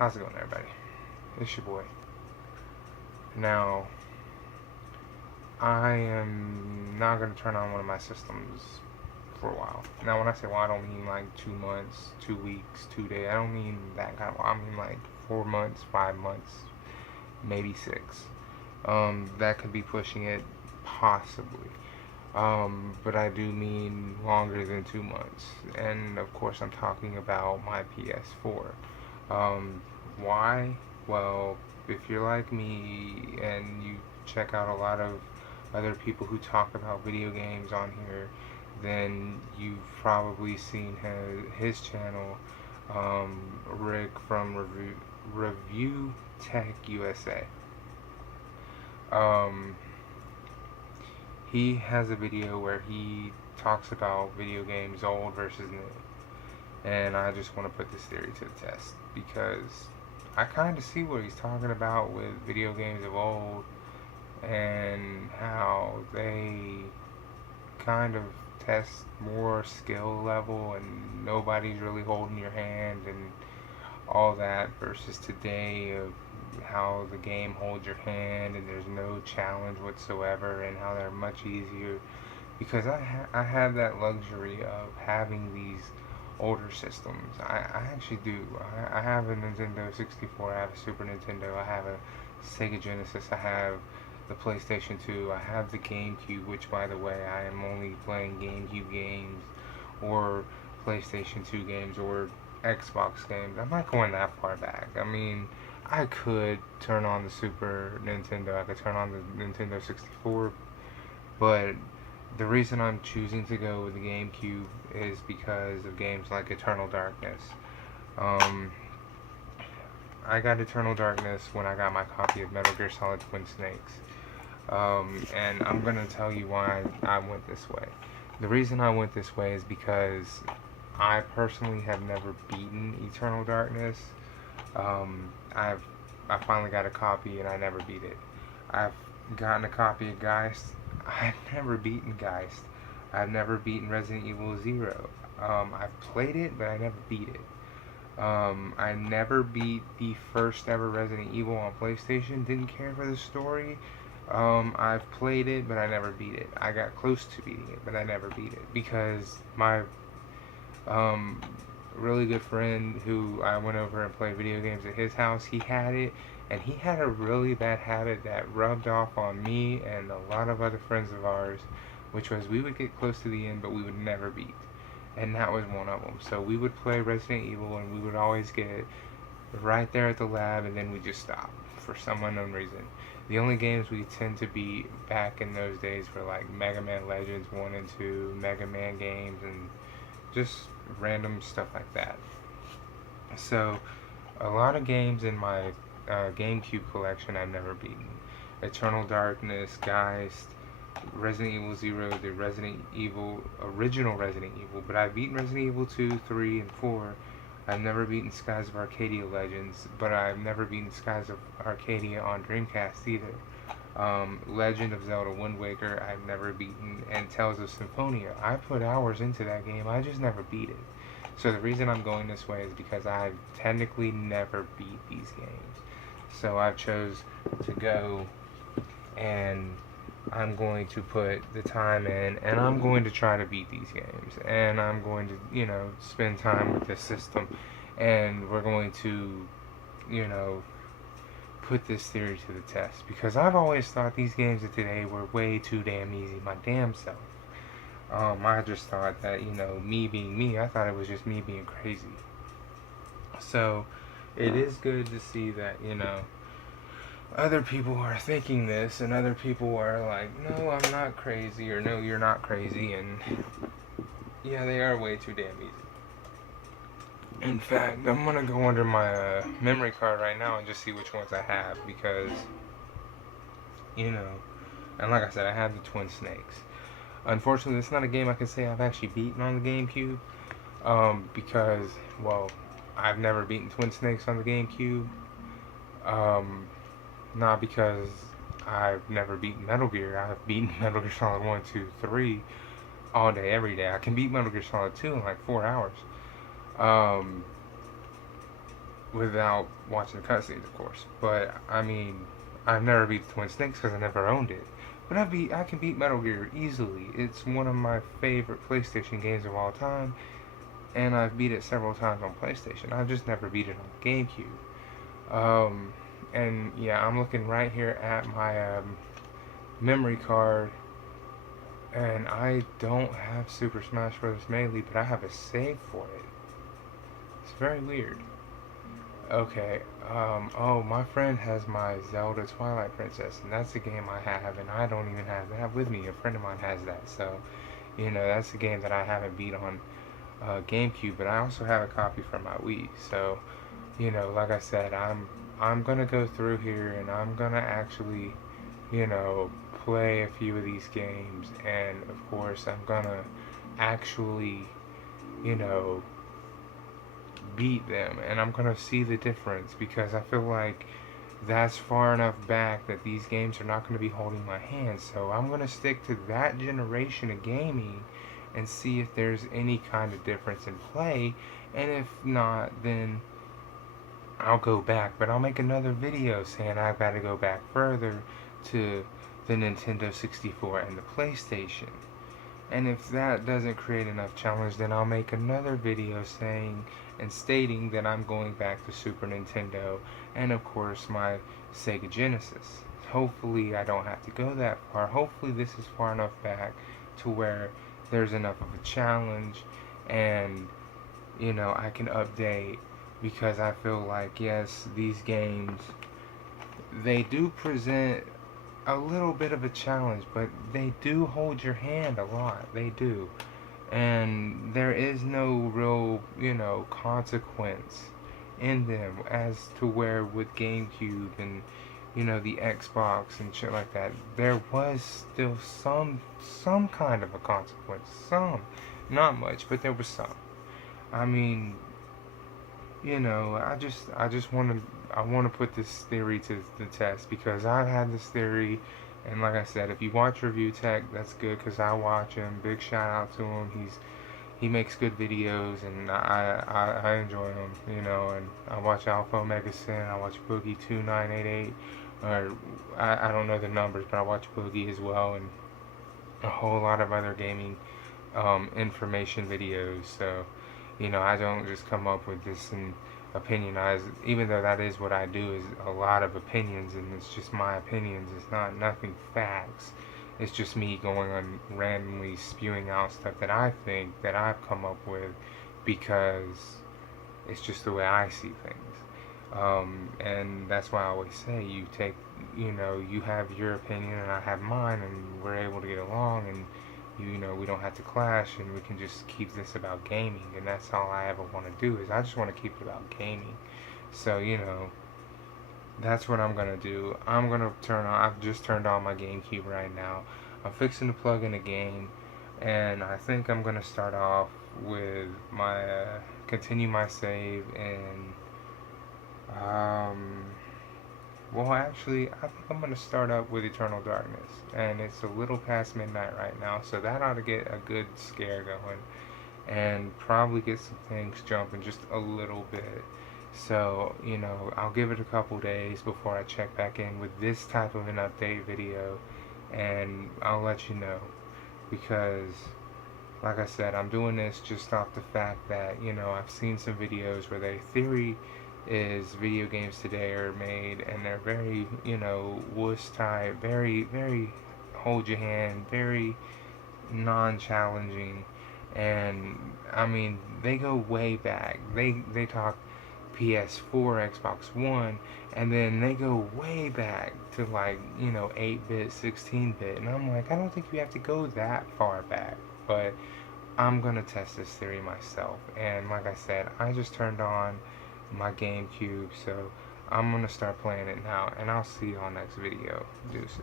How's it going, everybody? It's your boy. Now, I am not going to turn on one of my systems for a while. Now, when I say while, I don't mean like 2 months, 2 weeks, 2 days. I don't mean that kind of while. I mean like 4 months, 5 months, maybe 6. That could be pushing it, possibly. But I do mean longer than 2 months. And of course, I'm talking about my PS4. Why? Well, if you're like me and you check out a lot of other people who talk about video games on here, then you've probably seen his channel, Rick from Review Tech USA. He has a video where he talks about video games old versus new. And I just want to put this theory to the test because I kind of see what he's talking about with video games of old and how they kind of test more skill level and nobody's really holding your hand and all that versus today of how the game holds your hand and there's no challenge whatsoever and how they're much easier because I have that luxury of having these older systems. I actually do. I have a Nintendo 64, I have a Super Nintendo, I have a Sega Genesis, I have the PlayStation 2, I have the GameCube, which by the way, I am only playing GameCube games or PlayStation 2 games or Xbox games. I'm not going that far back. I mean, I could turn on the Super Nintendo, I could turn on the Nintendo 64, but the reason I'm choosing to go with the GameCube is because of games like Eternal Darkness. I got Eternal Darkness when I got my copy of Metal Gear Solid Twin Snakes. And I'm going to tell you why I went this way. The reason I went this way is because I personally have never beaten Eternal Darkness. I finally got a copy and I never beat it. I've gotten a copy of Geist. I've never beaten Geist. I've never beaten Resident Evil 0. I've played it, but I never beat it. I never beat the first ever Resident Evil on PlayStation. Didn't care for the story. I've played it, but I never beat it. I got close to beating it, but I never beat it because my really good friend who I went over and played video games at his house, he had it, and he had a really bad habit that rubbed off on me and a lot of other friends of ours, which was we would get close to the end, but we would never beat. And that was one of them. So we would play Resident Evil, and we would always get right there at the lab, and then we just stop for some unknown reason. The only games we tend to beat back in those days were like Mega Man Legends 1 and 2, Mega Man games, and just random stuff like that. So a lot of games in my GameCube collection I've never beaten. Eternal Darkness, Geist, Resident Evil 0, the original Resident Evil, but I've beaten Resident Evil 2, 3, and 4. I've never beaten Skies of Arcadia Legends, but I've never beaten Skies of Arcadia on Dreamcast either. Legend of Zelda Wind Waker, I've never beaten, and Tales of Symphonia. I put hours into that game, I just never beat it. So the reason I'm going this way is because I've technically never beat these games. So I've chose to go and I'm going to put the time in and I'm going to try to beat these games and I'm going to, spend time with this system and we're going to, put this theory to the test because I've always thought these games of today were way too damn easy my damn self. I just thought that, me being me, I thought it was just me being crazy. So it is good to see that, other people are thinking this and other people are like, no, I'm not crazy, or no, you're not crazy, and yeah, they are way too damn easy. In fact, I'm gonna go under my memory card right now and just see which ones I have because, and like I said, I have the Twin Snakes. Unfortunately, it's not a game I can say I've actually beaten on the GameCube because, well, I've never beaten Twin Snakes on the GameCube. Not because I've never beaten Metal Gear. I've beaten Metal Gear Solid 1, 2, 3 all day, every day. I can beat Metal Gear Solid 2 in like 4 hours. without watching the cutscenes, of course. But I mean, I've never beat the Twin Snakes because I never owned it. But I can beat Metal Gear easily. It's one of my favorite PlayStation games of all time, and I've beat it several times on PlayStation. I've just never beat it on GameCube. And yeah, I'm looking right here at my memory card, and I don't have Super Smash Bros. Melee, but I have a save for it. It's very weird. Okay, oh, my friend has my Zelda Twilight Princess, and that's the game I have, and I don't even have that with me. A friend of mine has that, so, that's the game that I haven't beat on GameCube, but I also have a copy for my Wii, so, like I said, I'm gonna go through here, and I'm gonna actually, play a few of these games, and, of course, I'm gonna actually, you know, beat them, and I'm gonna see the difference, because I feel like that's far enough back that these games are not going to be holding my hand. So I'm going to stick to that generation of gaming and see if there's any kind of difference in play, and if not, then I'll go back. But I'll make another video saying I've got to go back further to the Nintendo 64 and the PlayStation. And if that doesn't create enough challenge, then I'll make another video saying and stating that I'm going back to Super Nintendo and, of course, my Sega Genesis. Hopefully I don't have to go that far. Hopefully this is far enough back to where there's enough of a challenge, and I can update, because I feel like, yes, these games, they do present a little bit of a challenge, but they do hold your hand a lot. They do. And there is no real, consequence in them, as to where with GameCube and, the Xbox and shit like that, there was still some kind of a consequence. Some. Not much, but there was some. I mean, I just want to put this theory to the test, because I've had this theory, and like I said, if you watch Review Tech, that's good, because I watch him. Big shout out to him. He makes good videos, and I enjoy him, and I watch Alpha Omega Sin, I watch Boogie 2988, or I don't know the numbers, but I watch Boogie as well, and a whole lot of other gaming information videos. So I don't just come up with this and opinionize, even though that is what I do, is a lot of opinions, and it's just my opinions. It's not nothing facts. It's just me going on randomly spewing out stuff that I think that I've come up with, because it's just the way I see things. And that's why I always say, you take, you have your opinion and I have mine, and we're able to get along, and we don't have to clash, and we can just keep this about gaming, and that's all I ever want to do, is I just want to keep it about gaming. So, that's what I'm going to do. I'm going to I've just turned on my GameCube right now. I'm fixing to plug in a game, and I think I'm going to start off with my, continue my save, and, well, actually, I think I'm going to start up with Eternal Darkness, and it's a little past midnight right now, so that ought to get a good scare going, and probably get some things jumping just a little bit. So, I'll give it a couple days before I check back in with this type of an update video, and I'll let you know, because, like I said, I'm doing this just off the fact that, I've seen some videos where their theory is video games today are made, and they're very, wuss type, very, very hold your hand, very non-challenging, and, I mean, they go way back. They talk PS4, Xbox One, and then they go way back to, like, 8-bit, 16-bit, and I'm like, I don't think you have to go that far back, but I'm gonna test this theory myself. And like I said, I just turned on my GameCube, so I'm gonna start playing it now, and I'll see you on next video. Deuces.